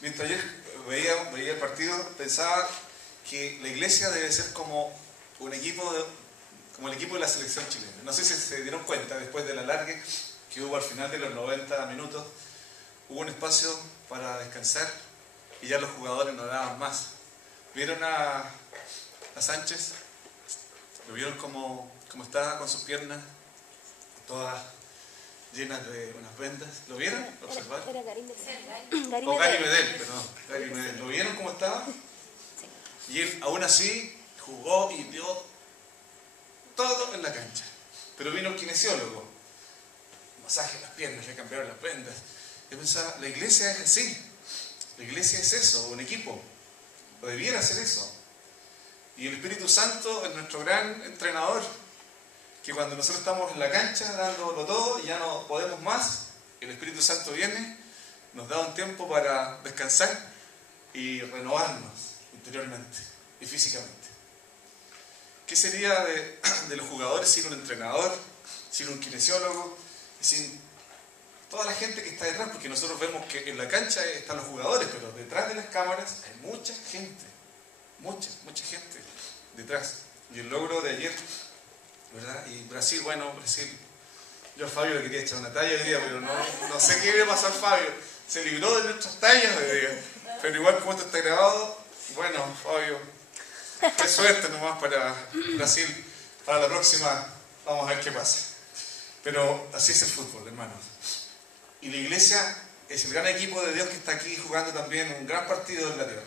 Mientras ayer veía el partido, pensaba que la iglesia debe ser como un equipo, como el equipo de la selección chilena. No sé si se dieron cuenta, después del alargue que hubo al final de los 90 minutos, hubo un espacio para descansar y ya los jugadores no daban más. ¿Vieron a Sánchez? ¿Lo vieron cómo estaba con sus piernas todas llenas de unas vendas? ¿Lo vieron? ¿Lo observaron? Era Gary Medel. O Gary Medel, perdón. Gary Medel. ¿Lo vieron cómo estaba? Sí. Y él aún así jugó y dio todo en la cancha. Pero vino el kinesiólogo. Masaje en las piernas, le cambiaron las vendas. Yo pensaba, la iglesia es así. La iglesia es eso, un equipo. O debiera ser eso. Y el Espíritu Santo es nuestro gran entrenador. Que cuando nosotros estamos en la cancha dándolo todo y ya no podemos más, el Espíritu Santo viene, nos da un tiempo para descansar y renovarnos interiormente y físicamente. ¿Qué sería de los jugadores sin un entrenador, sin un kinesiólogo y sin toda la gente que está detrás? Porque nosotros vemos que en la cancha están los jugadores, pero detrás de las cámaras hay mucha gente, mucha gente detrás. Y el logro de ayer, ¿verdad? Y Brasil, yo a Fabio le quería echar una talla hoy día, pero no sé qué iba a pasar Fabio. Se libró de nuestras tallas hoy día. Pero igual como esto está grabado, bueno, Fabio, qué suerte nomás para Brasil. Para la próxima vamos a ver qué pasa. Pero así es el fútbol, hermanos. Y la iglesia es el gran equipo de Dios que está aquí jugando también un gran partido en la tierra.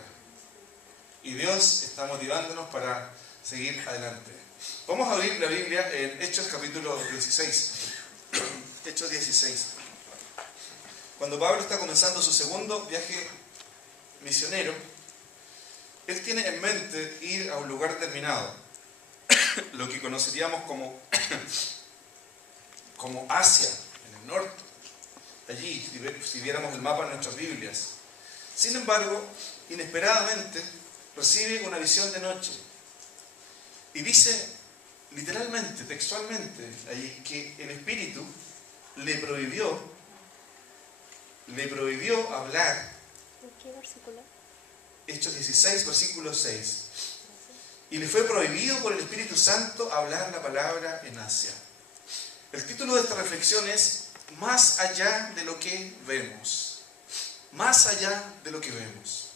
Y Dios está motivándonos para seguir adelante. Vamos a abrir la Biblia en Hechos capítulo 16. Hechos 16. Cuando Pablo está comenzando su segundo viaje misionero, él tiene en mente ir a un lugar determinado, lo que conoceríamos como Asia, en el norte. Allí, si viéramos el mapa en nuestras Biblias. Sin embargo, inesperadamente, recibe una visión de noche. Y dice, literalmente, textualmente, allí, que el Espíritu le prohibió hablar. ¿Qué versículo? Hechos 16, versículo 6. Y le fue prohibido por el Espíritu Santo hablar la palabra en Asia. El título de esta reflexión es Más allá de lo que vemos. Más allá de lo que vemos.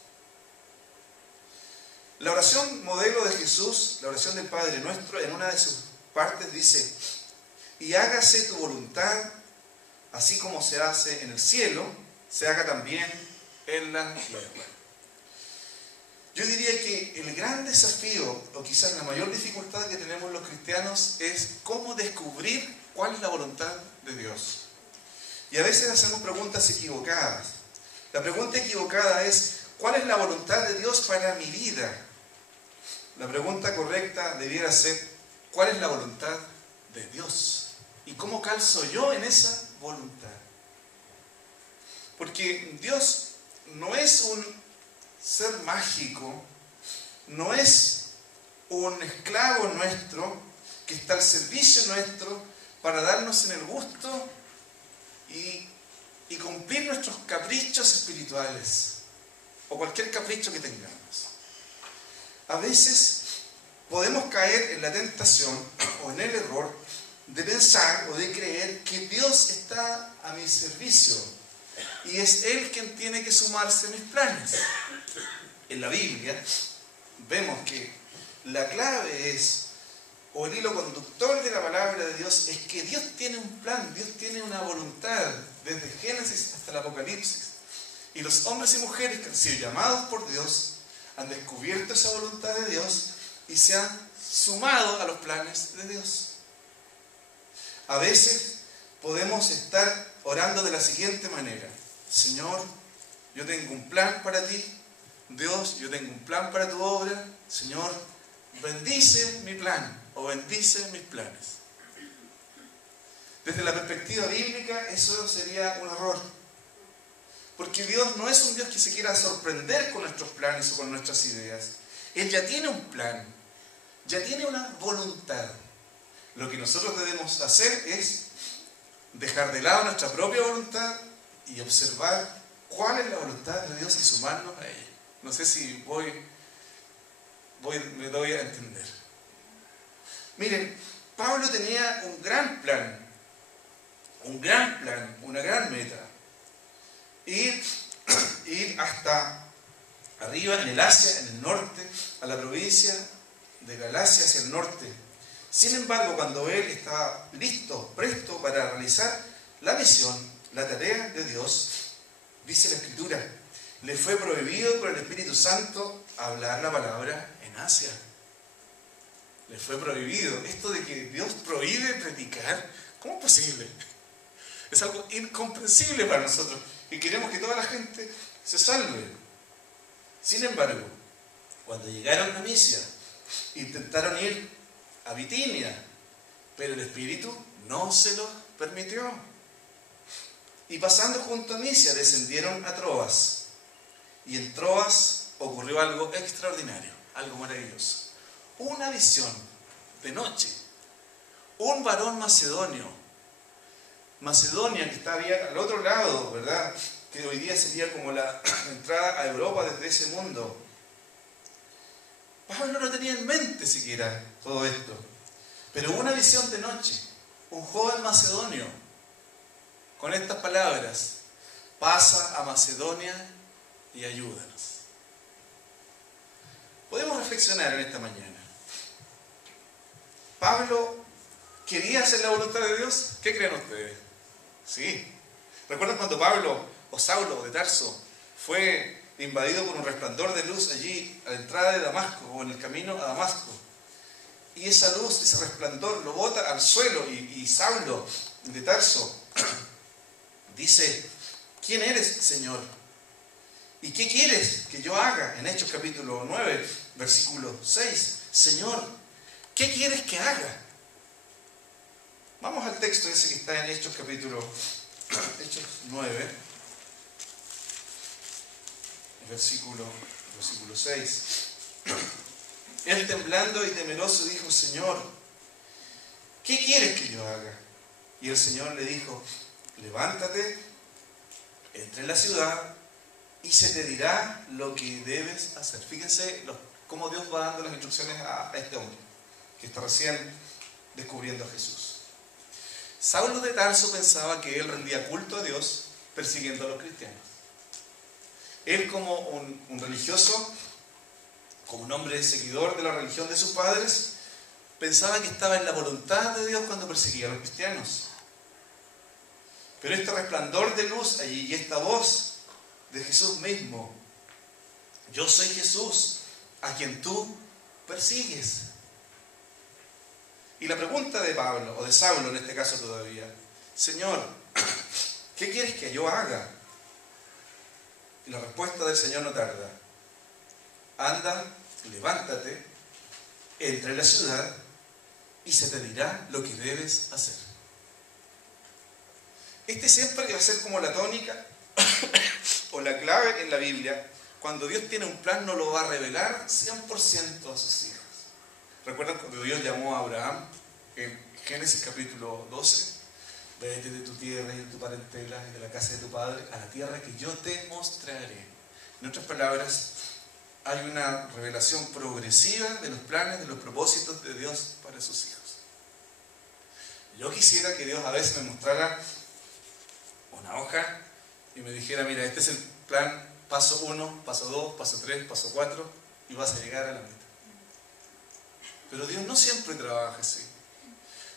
La oración modelo de Jesús, la oración del Padre Nuestro, en una de sus partes dice: y hágase tu voluntad, así como se hace en el cielo, se haga también en la tierra. Yo diría que el gran desafío, o quizás la mayor dificultad que tenemos los cristianos, es cómo descubrir cuál es la voluntad de Dios. Y a veces hacemos preguntas equivocadas. La pregunta equivocada es: ¿cuál es la voluntad de Dios para mi vida? La pregunta correcta debiera ser: ¿cuál es la voluntad de Dios? ¿Y cómo calzo yo en esa voluntad? Porque Dios no es un ser mágico, no es un esclavo nuestro que está al servicio nuestro para darnos en el gusto y cumplir nuestros caprichos espirituales o cualquier capricho que tengamos. A veces podemos caer en la tentación o en el error de pensar o de creer que Dios está a mi servicio y es Él quien tiene que sumarse a mis planes. En la Biblia vemos que la clave es, o el hilo conductor de la palabra de Dios, es que Dios tiene un plan, Dios tiene una voluntad, desde Génesis hasta el Apocalipsis. Y los hombres y mujeres que han sido llamados por Dios han descubierto esa voluntad de Dios y se han sumado a los planes de Dios. A veces podemos estar orando de la siguiente manera: Señor, yo tengo un plan para ti. Dios, yo tengo un plan para tu obra. Señor, bendice mi plan o bendice mis planes. Desde la perspectiva bíblica, eso sería un error. Porque Dios no es un Dios que se quiera sorprender con nuestros planes o con nuestras ideas. Él ya tiene un plan, ya tiene una voluntad. Lo que nosotros debemos hacer es dejar de lado nuestra propia voluntad y observar ¿Cuál es la voluntad de Dios y sumarnos a ella? No sé si me doy a entender. Miren, Pablo tenía un gran plan, una gran meta. Ir hasta arriba en el Asia, en el norte, a la provincia de Galacia hacia el norte. Sin embargo, cuando él estaba listo, presto para realizar la misión, la tarea de Dios, dice la Escritura, le fue prohibido por el Espíritu Santo hablar la palabra en Asia. Le fue prohibido. Esto de que Dios prohíbe predicar, ¿cómo es posible? Es algo incomprensible para nosotros, y queremos que toda la gente se salve. Sin embargo, cuando llegaron a Misia, intentaron ir a Bitinia, pero el Espíritu no se los permitió. Y pasando junto a Misia, descendieron a Troas. Y en Troas ocurrió algo extraordinario, algo maravilloso. Una visión de noche. Un varón macedonio. Macedonia, que está al otro lado, ¿verdad? Que hoy día sería como la entrada a Europa desde ese mundo. Pablo no tenía en mente siquiera todo esto. Pero una visión de noche. Un joven macedonio. Con estas palabras: pasa a Macedonia y ayúdanos. Podemos reflexionar en esta mañana. ¿Pablo quería hacer la voluntad de Dios? ¿Qué creen ustedes? Sí. ¿Recuerdan cuando Pablo o Saulo de Tarso fue invadido por un resplandor de luz allí a la entrada de Damasco o en el camino a Damasco? Y esa luz, ese resplandor lo bota al suelo y Saulo de Tarso dice: ¿quién eres, Señor? ¿Y qué quieres que yo haga? En Hechos capítulo 9, versículo 6. Señor, ¿qué quieres que haga? Vamos al texto ese que está en Hechos capítulo 9, versículo 6. Él, temblando y temeroso, dijo: Señor, ¿qué quieres que yo haga? Y el Señor le dijo: levántate, entra en la ciudad y se te dirá lo que debes hacer. Fíjense cómo Dios va dando las instrucciones a este hombre que está recién descubriendo a Jesús. Saulo de Tarso pensaba que él rendía culto a Dios persiguiendo a los cristianos. Él, como un religioso, como un hombre seguidor de la religión de sus padres, pensaba que estaba en la voluntad de Dios cuando perseguía a los cristianos. Pero este resplandor de luz allí y esta voz de Jesús mismo: yo soy Jesús, a quien tú persigues. Y la pregunta de Pablo, o de Saulo en este caso todavía: Señor, ¿qué quieres que yo haga? Y la respuesta del Señor no tarda: anda, levántate, entra en la ciudad y se te dirá lo que debes hacer. Este siempre va a ser como la tónica o la clave en la Biblia. Cuando Dios tiene un plan, no lo va a revelar 100% a sus hijos. ¿Recuerdan cuando Dios llamó a Abraham en Génesis capítulo 12? Vete de tu tierra y de tu parentela y de la casa de tu padre a la tierra que yo te mostraré. En otras palabras, hay una revelación progresiva de los planes, de los propósitos de Dios para sus hijos. Yo quisiera que Dios a veces me mostrara una hoja y me dijera: mira, este es el plan, paso 1, paso 2, paso 3, paso 4, y vas a llegar a la meta. Pero Dios no siempre trabaja así.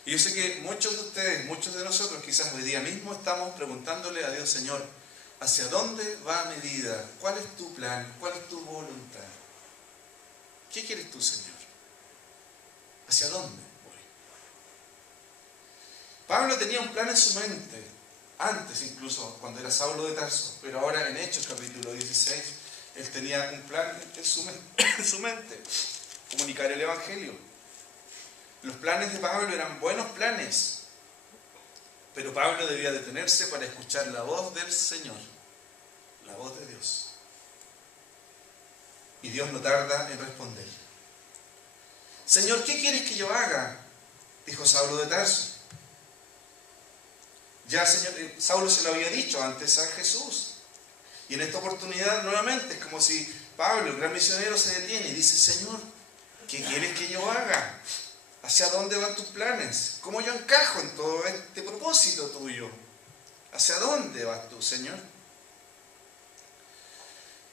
Y yo sé que muchos de ustedes, muchos de nosotros, quizás hoy día mismo estamos preguntándole a Dios: Señor, ¿hacia dónde va mi vida? ¿Cuál es tu plan? ¿Cuál es tu voluntad? ¿Qué quieres tú, Señor? ¿Hacia dónde voy? Pablo tenía un plan en su mente, antes incluso, cuando era Saulo de Tarso, pero ahora en Hechos capítulo 16, él tenía un plan en su mente: comunicar el Evangelio. Los planes de Pablo eran buenos planes, pero Pablo debía detenerse para escuchar la voz del Señor, la voz de Dios. Y Dios no tarda en responder. Señor, ¿qué quieres que yo haga? Dijo Saulo de Tarso. Ya Saulo se lo había dicho antes a Jesús. Y en esta oportunidad nuevamente es como si Pablo, el gran misionero, se detiene y dice: Señor, ¿qué quieres que yo haga? ¿Hacia dónde van tus planes? ¿Cómo yo encajo en todo este propósito tuyo? ¿Hacia dónde vas tú, Señor?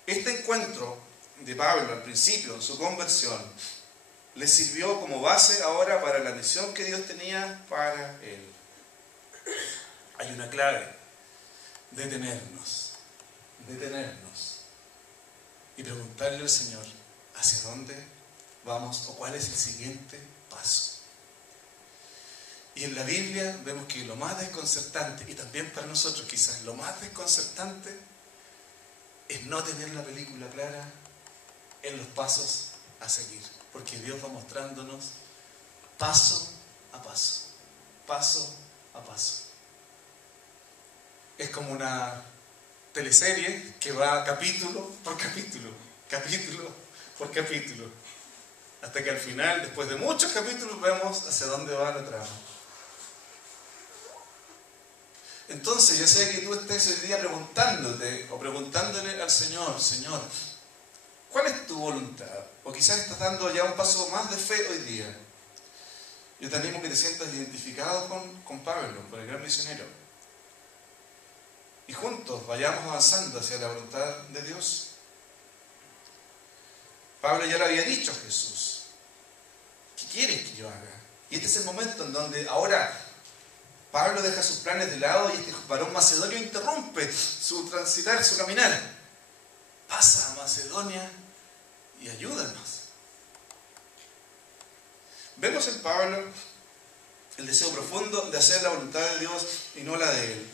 Este encuentro de Pablo al principio, en su conversión, le sirvió como base ahora para la misión que Dios tenía para él. Hay una clave: detenernos y preguntarle al Señor hacia dónde vamos o cuál es el siguiente paso. Y en la Biblia vemos que lo más desconcertante, y también para nosotros quizás lo más desconcertante, es no tener la película clara en los pasos a seguir, porque Dios va mostrándonos paso a paso, paso a paso. Es como una teleserie que va capítulo por capítulo, capítulo por capítulo, hasta que al final, después de muchos capítulos, vemos hacia dónde va la trama. Entonces, ya sea que tú estés hoy día preguntándote o preguntándole al Señor: Señor, ¿cuál es tu voluntad? O quizás estás dando ya un paso más de fe hoy día. Yo te animo que te sientas identificado con Pablo, con el gran misionero. Y juntos vayamos avanzando hacia la voluntad de Dios. Pablo ya le había dicho a Jesús: ¿qué quieres que yo haga? Y este es el momento en donde ahora Pablo deja sus planes de lado y este varón macedonio interrumpe su transitar, su caminar. Pasa a Macedonia y ayúdanos. Vemos en Pablo el deseo profundo de hacer la voluntad de Dios y no la de él.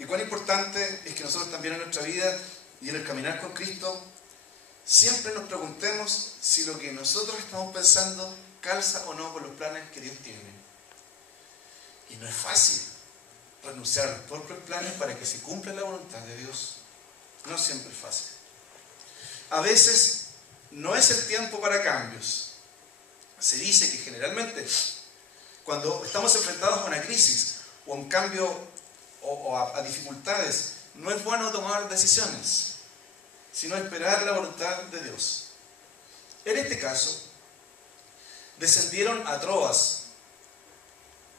Y cuán importante es que nosotros también en nuestra vida y en el caminar con Cristo siempre nos preguntemos si lo que nosotros estamos pensando calza o no con los planes que Dios tiene. Y no es fácil renunciar a los propios planes para que se cumpla la voluntad de Dios. No siempre es fácil. A veces no es el tiempo para cambios. Se dice que generalmente cuando estamos enfrentados a una crisis o a un cambio o a dificultades, no es bueno tomar decisiones, sino esperar la voluntad de Dios. En este caso, descendieron a Troas,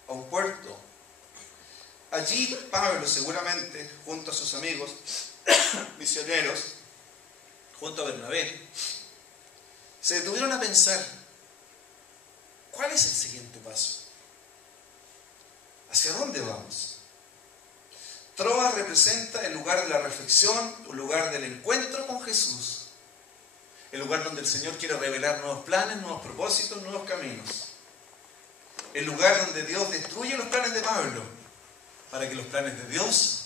a un puerto. Allí Pablo seguramente, junto a sus amigos misioneros, junto a Bernabé, se detuvieron a pensar: ¿cuál es el siguiente paso? ¿Hacia dónde vamos? Troas representa el lugar de la reflexión, el lugar del encuentro con Jesús, el lugar donde el Señor quiere revelar nuevos planes, nuevos propósitos, nuevos caminos. El lugar donde Dios destruye los planes de Pablo para que los planes de Dios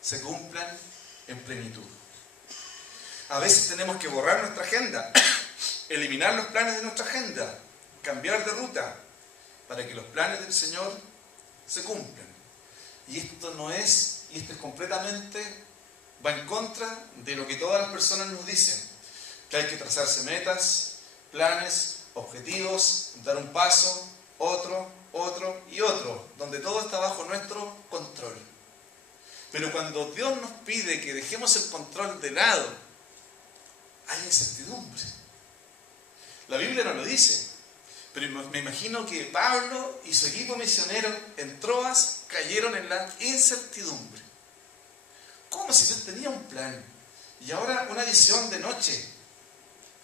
se cumplan en plenitud. A veces tenemos que borrar nuestra agenda, eliminar los planes de nuestra agenda, cambiar de ruta para que los planes del Señor se cumplan. Y esto es completamente, va en contra de lo que todas las personas nos dicen, que hay que trazarse metas, planes, objetivos, dar un paso, otro y otro, donde todo está bajo nuestro control. Pero cuando Dios nos pide que dejemos el control de lado, hay incertidumbre. La Biblia no lo dice, pero me imagino que Pablo y su equipo misionero en Troas cayeron en la incertidumbre. ¿Cómo si Dios tenía un plan? Y ahora una visión de noche.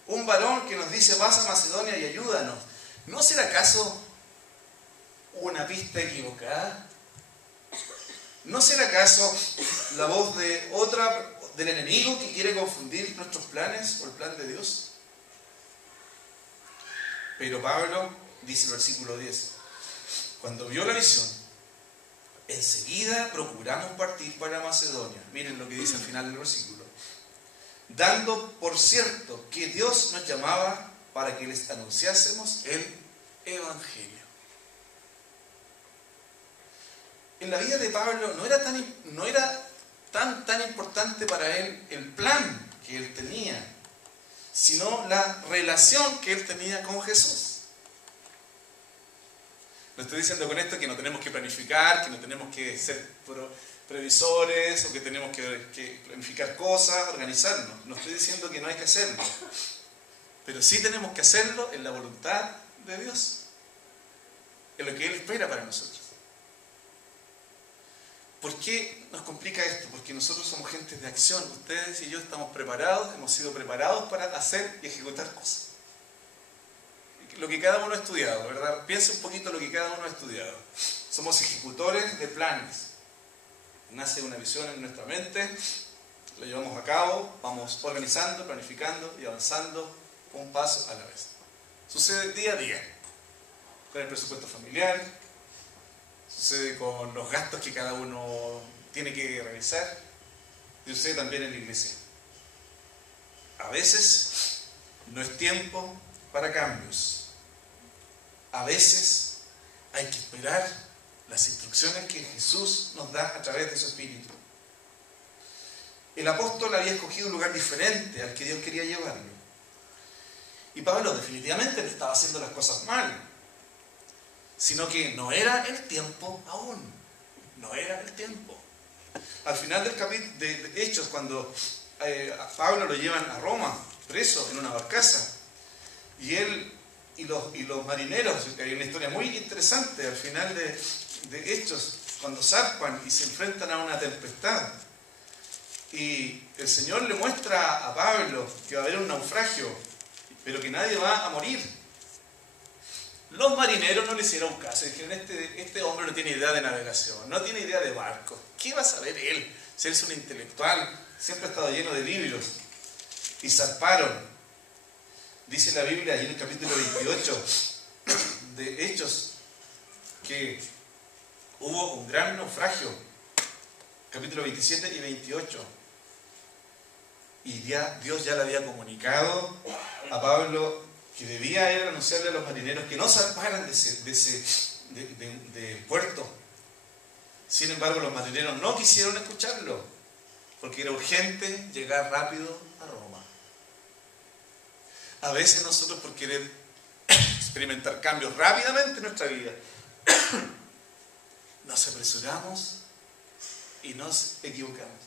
Un varón que nos dice: vas a Macedonia y ayúdanos. ¿No será acaso una pista equivocada? ¿No será acaso la voz del enemigo que quiere confundir nuestros planes o el plan de Dios? Pero Pablo dice en el versículo 10: cuando vio la visión, enseguida procuramos partir para Macedonia. Miren lo que dice al final del versículo: dando por cierto que Dios nos llamaba para que les anunciásemos el Evangelio. En la vida de Pablo no era tan importante para él el plan que él tenía, sino la relación que él tenía con Jesús. No estoy diciendo con esto que no tenemos que planificar, que no tenemos que ser previsores o que tenemos que planificar cosas, organizarnos. No estoy diciendo que no hay que hacerlo. Pero sí tenemos que hacerlo en la voluntad de Dios, en lo que Él espera para nosotros. ¿Por qué nos complica esto? Porque nosotros somos gente de acción. Ustedes y yo estamos preparados, hemos sido preparados para hacer y ejecutar cosas. Lo que cada uno ha estudiado, ¿verdad? Piensa un poquito lo que cada uno ha estudiado. Somos ejecutores de planes. Nace una visión en nuestra mente, lo llevamos a cabo, vamos organizando, planificando y avanzando un paso a la vez. Sucede día a día, con el presupuesto familiar, sucede con los gastos que cada uno tiene que realizar, y sucede también en la iglesia. A veces no es tiempo para cambios. A veces hay que esperar las instrucciones que Jesús nos da a través de su Espíritu. El apóstol había escogido un lugar diferente al que Dios quería llevarlo. Y Pablo definitivamente no estaba haciendo las cosas mal, sino que no era el tiempo aún. No era el tiempo. Al final del capítulo de Hechos, cuando a Pablo lo llevan a Roma, preso en una barcaza, y él y los marineros, hay una historia muy interesante al final de Hechos, cuando zarpan y se enfrentan a una tempestad, y el Señor le muestra a Pablo que va a haber un naufragio, pero que nadie va a morir. Los marineros no le hicieron caso, dijeron, este hombre no tiene idea de navegación, no tiene idea de barco, ¿qué va a saber él? Si él es un intelectual, siempre ha estado lleno de libros, y zarparon. Dice la Biblia, ahí en el capítulo 28 de Hechos, que hubo un gran naufragio, capítulo 27 y 28. Y ya Dios ya le había comunicado a Pablo que debía él anunciarle a los marineros que no zarparan de puerto. Sin embargo, los marineros no quisieron escucharlo, porque era urgente llegar rápido a Roma. A veces nosotros, por querer experimentar cambios rápidamente en nuestra vida, nos apresuramos y nos equivocamos.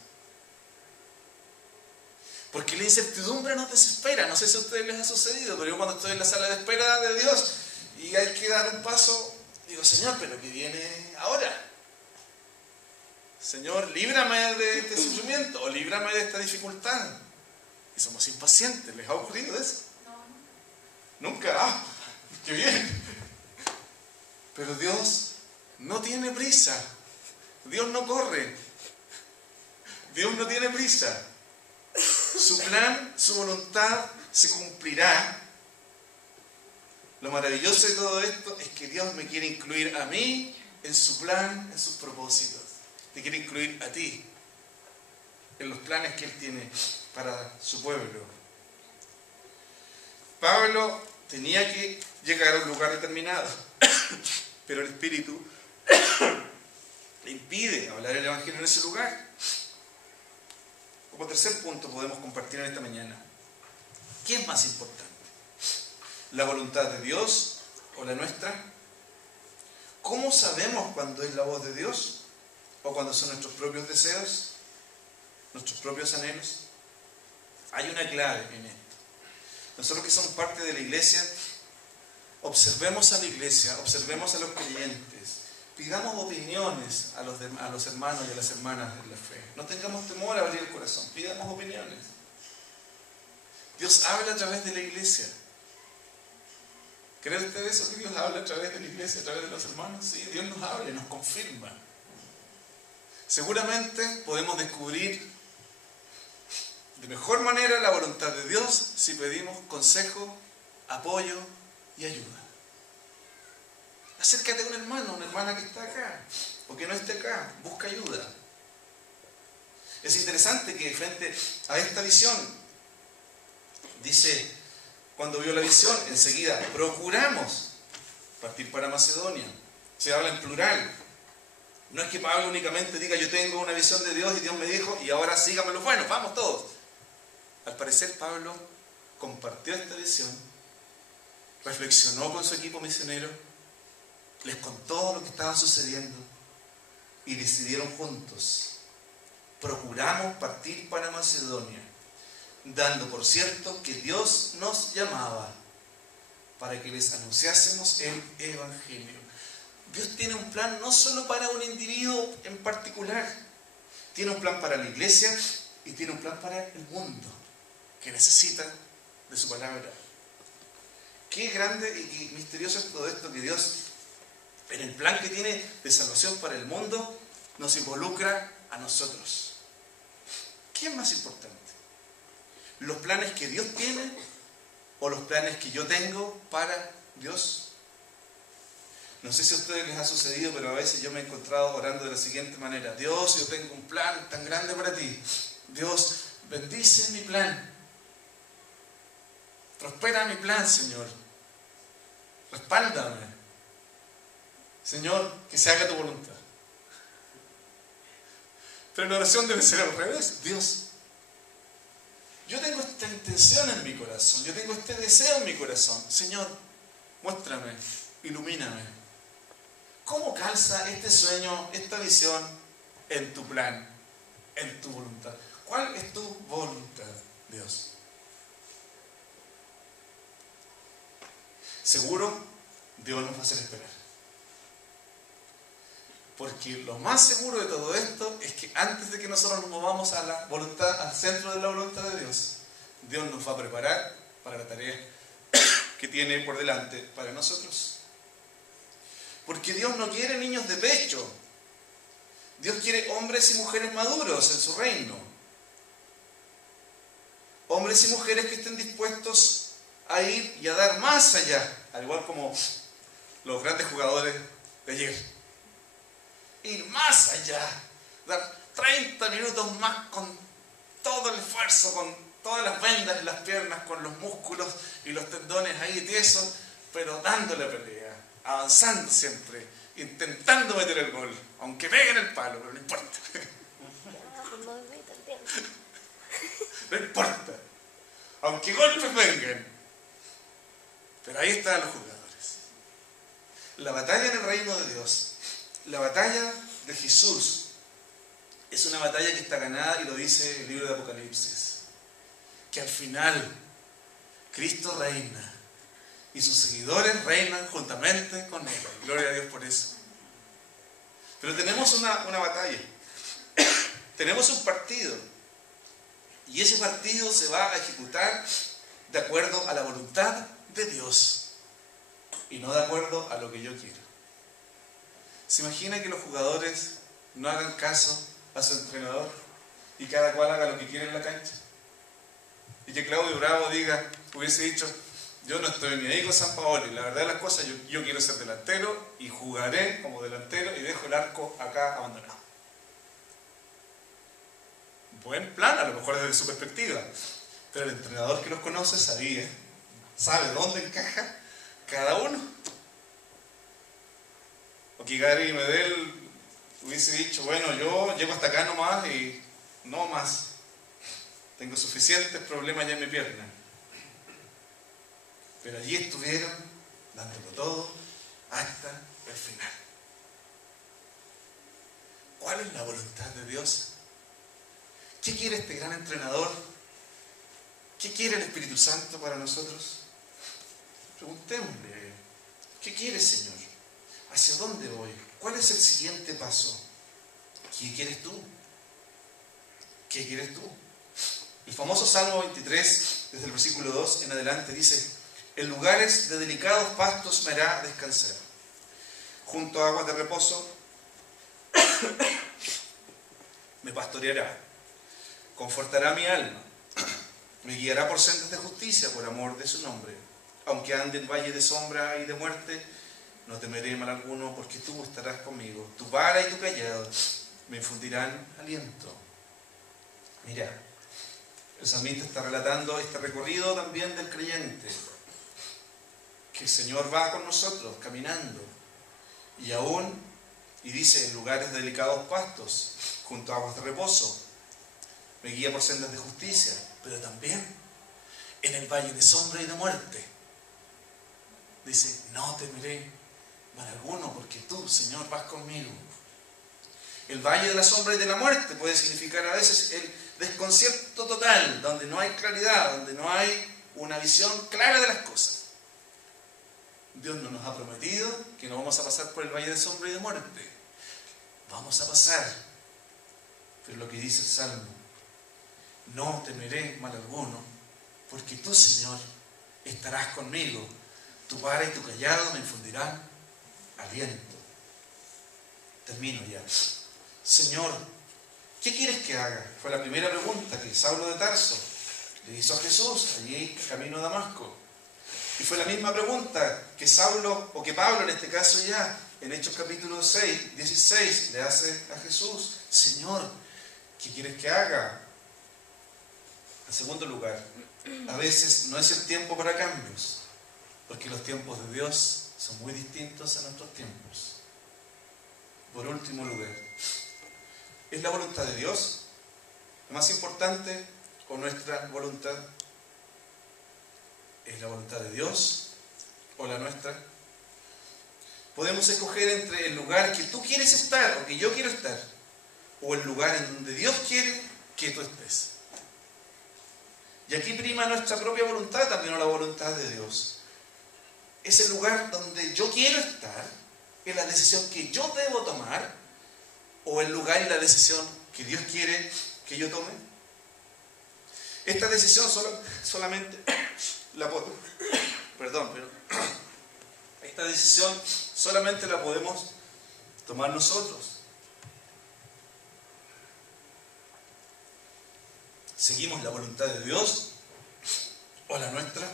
Porque la incertidumbre nos desespera. No sé si a ustedes les ha sucedido, pero yo cuando estoy en la sala de espera de Dios y hay que dar un paso, digo, Señor, ¿pero qué viene ahora? Señor, líbrame de este sufrimiento o líbrame de esta dificultad. Y somos impacientes. ¿Les ha ocurrido eso? No. Nunca. ¡Ah! ¡Qué bien! Pero Dios no tiene prisa. Dios no corre. Dios no tiene prisa. Su plan, su voluntad se cumplirá. Lo maravilloso de todo esto es que Dios me quiere incluir a mí en su plan, en sus propósitos. Te quiere incluir a ti en los planes que Él tiene para su pueblo. Pablo tenía que llegar a un lugar determinado, pero el Espíritu le impide hablar el Evangelio en ese lugar. Como tercer punto podemos compartir en esta mañana, ¿qué es más importante? ¿La voluntad de Dios o la nuestra? ¿Cómo sabemos cuándo es la voz de Dios o cuándo son nuestros propios deseos, nuestros propios anhelos? Hay una clave en esto. Nosotros que somos parte de la iglesia, observemos a la iglesia, observemos a los creyentes, pidamos opiniones a los hermanos y a las hermanas de la fe. No tengamos temor a abrir el corazón, pidamos opiniones. Dios habla a través de la iglesia. ¿Cree usted eso, que Dios habla a través de la iglesia, a través de los hermanos? Sí, Dios nos habla y nos confirma. Seguramente podemos descubrir de mejor manera la voluntad de Dios si pedimos consejo, apoyo y ayuda. Acércate a un hermano, una hermana que está acá, o que no esté acá, busca ayuda. Es interesante que frente a esta visión, dice, cuando vio la visión, enseguida, procuramos partir para Macedonia. Se habla en plural. No es que Pablo únicamente diga, yo tengo una visión de Dios y Dios me dijo, y ahora síganme los buenos, vamos todos. Al parecer Pablo compartió esta visión, reflexionó con su equipo misionero, les contó lo que estaba sucediendo y decidieron juntos: procuramos partir para Macedonia, dando por cierto que Dios nos llamaba para que les anunciásemos el Evangelio. Dios tiene un plan no solo para un individuo en particular, tiene un plan para la iglesia y tiene un plan para el mundo que necesita de su palabra. Qué grande y qué misterioso es todo esto, que Dios, en el plan que tiene de salvación para el mundo, nos involucra a nosotros. ¿Qué es más importante? ¿Los planes que Dios tiene o los planes que yo tengo para Dios? No sé si a ustedes les ha sucedido, pero a veces yo me he encontrado orando de la siguiente manera: Dios, yo tengo un plan tan grande para ti. Dios, bendice mi plan. Prospera mi plan, Señor. Respáldame. Señor, que se haga tu voluntad. Pero la oración debe ser al revés. Dios, yo tengo esta intención en mi corazón, yo tengo este deseo en mi corazón. Señor, muéstrame, ilumíname. ¿Cómo calza este sueño, esta visión en tu plan, en tu voluntad? ¿Cuál es tu voluntad, Dios? Seguro, Dios nos va a hacer esperar. Porque lo más seguro de todo esto es que antes de que nosotros nos movamos a la voluntad, al centro de la voluntad de Dios, Dios nos va a preparar para la tarea que tiene por delante para nosotros. Porque Dios no quiere niños de pecho. Dios quiere hombres y mujeres maduros en su reino. Hombres y mujeres que estén dispuestos a ir y a dar más allá, al igual como los grandes jugadores de ayer. Ir más allá, dar 30 minutos más con todo el esfuerzo, con todas las vendas en las piernas, con los músculos y los tendones ahí tiesos, pero dándole pelea, avanzando siempre, intentando meter el gol, aunque peguen el palo, pero no importa. No importa, aunque golpes vengan. Pero ahí están los jugadores. La batalla en el reino de Dios, la batalla de Jesús, es una batalla que está ganada, y lo dice el libro de Apocalipsis, que al final Cristo reina y sus seguidores reinan juntamente con Él. Gloria a Dios por eso. Pero tenemos una batalla, tenemos un partido, y ese partido se va a ejecutar de acuerdo a la voluntad de Dios y no de acuerdo a lo que yo quiero. ¿Se imagina que los jugadores no hagan caso a su entrenador y cada cual haga lo que quiere en la cancha? Y que Claudio Bravo hubiese dicho: yo no estoy ni ahí con Sampaoli, la verdad de las cosas, yo quiero ser delantero y jugaré como delantero y dejo el arco acá abandonado. Buen plan, a lo mejor desde su perspectiva, pero el entrenador que los conoce sabe dónde encaja cada uno. O que Gary Medel hubiese dicho: bueno, yo llego hasta acá nomás y no más. Tengo suficientes problemas ya en mi pierna. Pero allí estuvieron, dándolo todo, hasta el final. ¿Cuál es la voluntad de Dios? ¿Qué quiere este gran entrenador? ¿Qué quiere el Espíritu Santo para nosotros? Preguntémosle a Él: ¿qué quiere, Señor? ¿Hacia dónde voy? ¿Cuál es el siguiente paso? ¿Qué quieres tú? ¿Qué quieres tú? El famoso Salmo 23, desde el versículo 2 en adelante, dice: en lugares de delicados pastos me hará descansar. Junto a aguas de reposo me pastoreará. Confortará mi alma. Me guiará por sendas de justicia por amor de su nombre. Aunque ande en valle de sombra y de muerte, no temeré mal alguno, porque tú estarás conmigo. Tu vara y tu callado me infundirán aliento. Mira, el salmista está relatando este recorrido también del creyente, que el Señor va con nosotros caminando, y dice: en lugares de delicados pastos, junto a aguas de reposo, me guía por sendas de justicia, pero también en el valle de sombra y de muerte. Dice: no temeré mal alguno, porque tú, Señor, vas conmigo. El valle de la sombra y de la muerte puede significar a veces el desconcierto total, donde no hay claridad, donde no hay una visión clara de las cosas. Dios no nos ha prometido que no vamos a pasar por el valle de sombra y de muerte. Vamos a pasar. Pero lo que dice el Salmo, no temeré mal alguno, porque tú, Señor, estarás conmigo. Tu vara y tu cayado me infundirán aliento. Termino ya. Señor, ¿qué quieres que haga? Fue la primera pregunta que Saulo de Tarso le hizo a Jesús, allí camino a Damasco. Y fue la misma pregunta que Saulo, o que Pablo en este caso ya, en Hechos capítulo 6, 16, le hace a Jesús. Señor, ¿qué quieres que haga? En segundo lugar, a veces no es el tiempo para cambios, porque los tiempos de Dios son muy distintos a nuestros tiempos. Por último lugar, ¿es la voluntad de Dios lo más importante o nuestra voluntad? ¿Es la voluntad de Dios o la nuestra? Podemos escoger entre el lugar que tú quieres estar o que yo quiero estar, o el lugar en donde Dios quiere que tú estés. Y aquí prima nuestra propia voluntad, también no la voluntad de Dios. Es el lugar donde yo quiero estar, es la decisión que yo debo tomar, o el lugar y la decisión que Dios quiere que yo tome. Esta decisión solamente la podemos, esta decisión solamente la podemos tomar nosotros. ¿Seguimos la voluntad de Dios o la nuestra?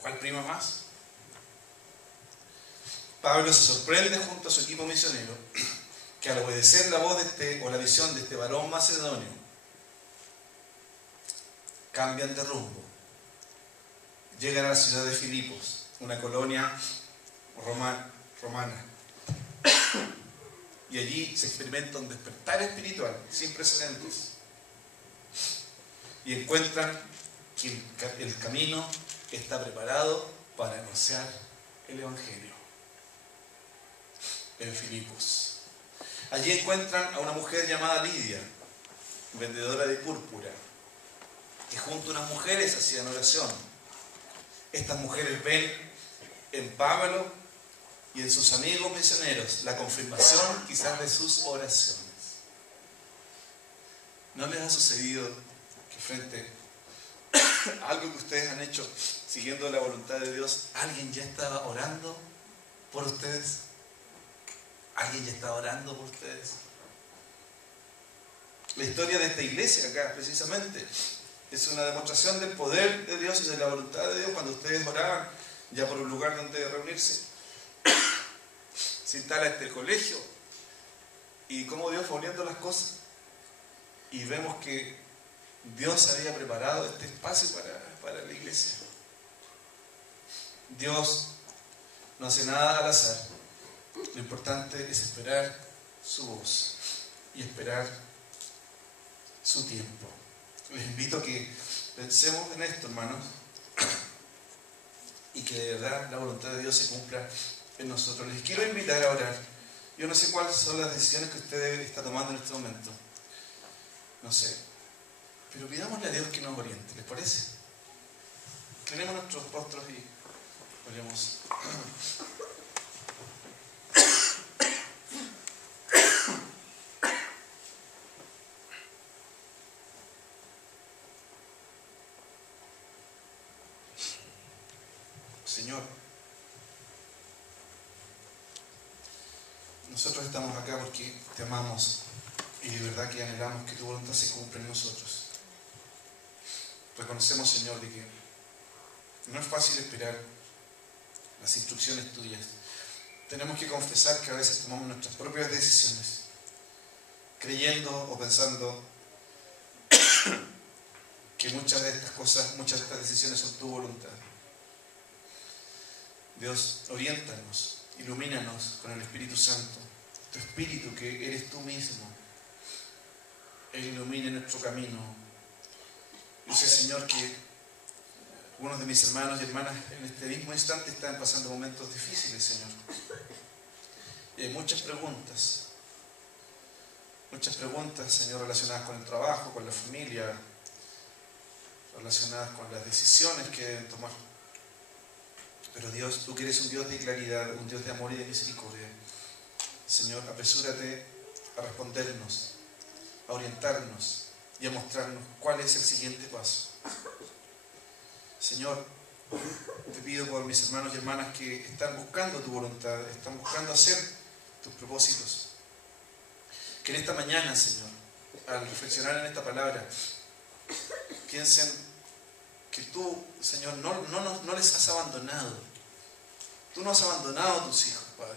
¿Cuál prima más? Pablo se sorprende junto a su equipo misionero que al obedecer la voz o la visión de este varón macedonio, cambian de rumbo. Llegan a la ciudad de Filipos, una colonia romana. Y allí se experimenta un despertar espiritual sin precedentes. Y encuentran que el camino está preparado para anunciar el Evangelio en Filipos. Allí encuentran a una mujer llamada Lidia, vendedora de púrpura, que junto a unas mujeres hacían oración. Estas mujeres ven en Pablo y en sus amigos misioneros la confirmación quizás de sus oraciones. ¿No les ha sucedido que frente a algo que ustedes han hecho siguiendo la voluntad de Dios, alguien ya estaba orando por ustedes? ¿Alguien ya estaba orando por ustedes? La historia de esta iglesia acá, precisamente, es una demostración del poder de Dios y de la voluntad de Dios cuando ustedes oraban ya por un lugar donde reunirse. Se instala este colegio y cómo Dios fue uniendo las cosas. Y vemos que Dios había preparado este espacio para la iglesia. Dios no hace nada al azar. Lo importante es esperar su voz y esperar su tiempo. Les invito a que pensemos en esto, hermanos, y que de verdad la voluntad de Dios se cumpla en nosotros. Les quiero invitar a orar. Yo no sé cuáles son las decisiones que usted está tomando en este momento. No sé. Pero pidámosle a Dios que nos oriente. ¿Les parece? Inclinemos nuestros rostros y oremos. Señor, nosotros estamos acá porque te amamos y de verdad que anhelamos que tu voluntad se cumpla en nosotros. Reconocemos, Señor, de que no es fácil esperar las instrucciones tuyas. Tenemos que confesar que a veces tomamos nuestras propias decisiones, creyendo o pensando que muchas de estas cosas, muchas de estas decisiones son tu voluntad. Dios, oriéntanos, ilumínanos con el Espíritu Santo, tu Espíritu que eres tú mismo. Él ilumine nuestro camino. Yo sé, Señor, que Algunos de mis hermanos y hermanas en este mismo instante están pasando momentos difíciles, Señor. Y hay muchas preguntas, Señor, relacionadas con el trabajo, con la familia, relacionadas con las decisiones que deben tomar. Pero Dios, tú que eres un Dios de claridad, un Dios de amor y de misericordia, Señor, apresúrate a respondernos, a orientarnos y a mostrarnos cuál es el siguiente paso. Señor, te pido por mis hermanos y hermanas que están buscando tu voluntad, están buscando hacer tus propósitos. Que en esta mañana, Señor, al reflexionar en esta palabra, piensen que tú, Señor, no les has abandonado. Tú no has abandonado a tus hijos, Padre.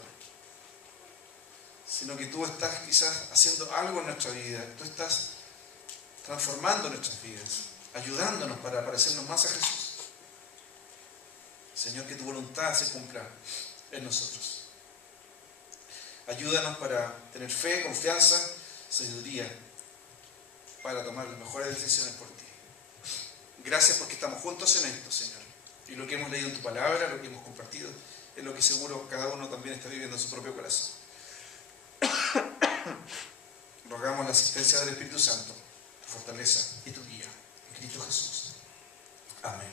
Sino que tú estás quizás haciendo algo en nuestra vida. Tú estás transformando nuestras vidas, ayudándonos para parecernos más a Jesús. Señor, que tu voluntad se cumpla en nosotros. Ayúdanos para tener fe, confianza, sabiduría, para tomar las mejores decisiones por ti. Gracias porque estamos juntos en esto, Señor. Y lo que hemos leído en tu palabra, lo que hemos compartido, es lo que seguro cada uno también está viviendo en su propio corazón. Rogamos la asistencia del Espíritu Santo, tu fortaleza y tu guía. En Cristo Jesús. Amén.